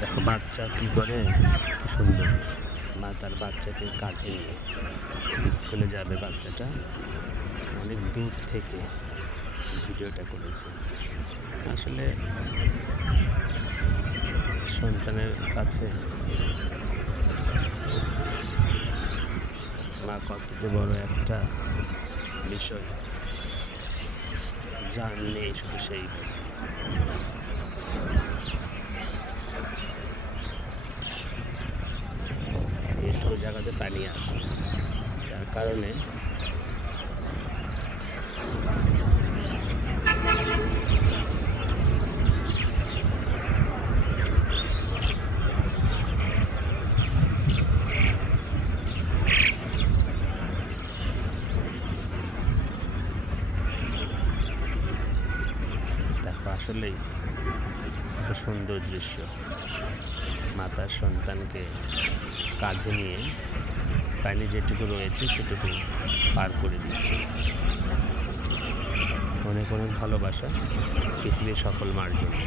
দেখো বাচ্চা কি করে, কি সুন্দর। মা তার বাচ্চাকে কাঁধে নিয়ে স্কুলে যাবে। বাচ্চাটা অনেক দূর থেকে ভিডিওটা করেছে। আসলে সন্তানের কাছে মা কত যে বড় একটা বিষয়, যার নেই শুধু সেই বোঝে। এইটুকু জায়গাতে পানি আছে, যার কারণে দেখো আসলেই কত সুন্দর দৃশ্য। মাতার সন্তানকে কাঁধে নিয়ে পানি যেটুকু রয়েছে সেটুকু পার করে দিচ্ছে। অনেক অনেক ভালোবাসা পৃথিবীর সকল মার জন্য।